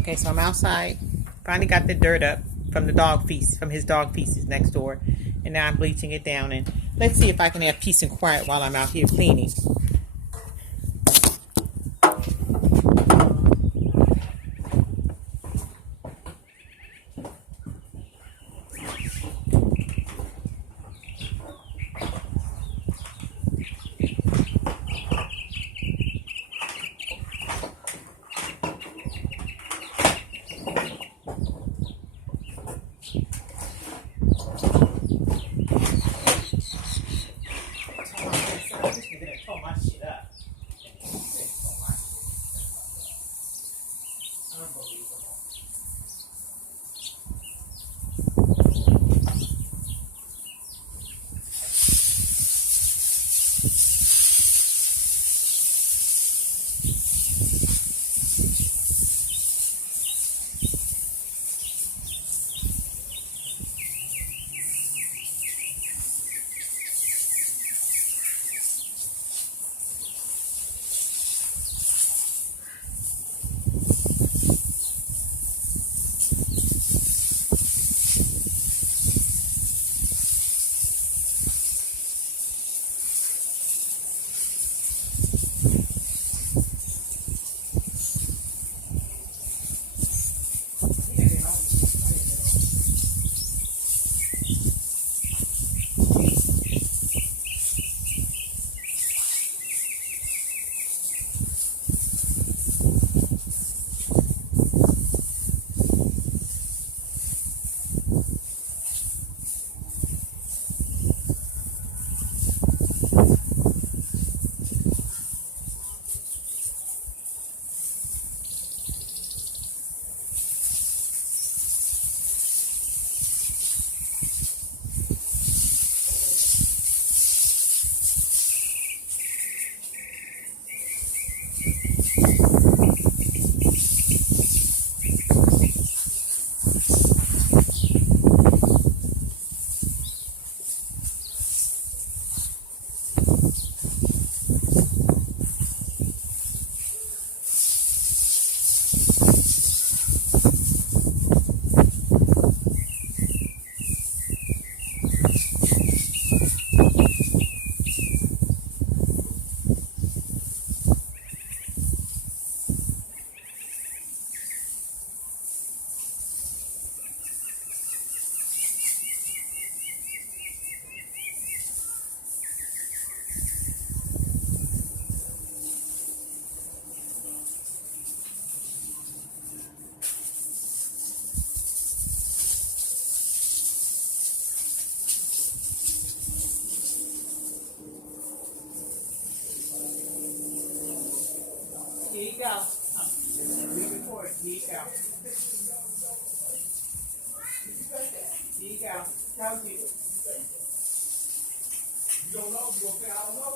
Okay, so I'm outside. Finally got the dirt up from the dog feces, from his dog feces next door. And now I'm bleaching it down. And let's see if I can have peace and quiet while I'm out here cleaning. Here you go. Re-record. Here you go. Here you go. Tell you. You don't know? You gonna say I don't know?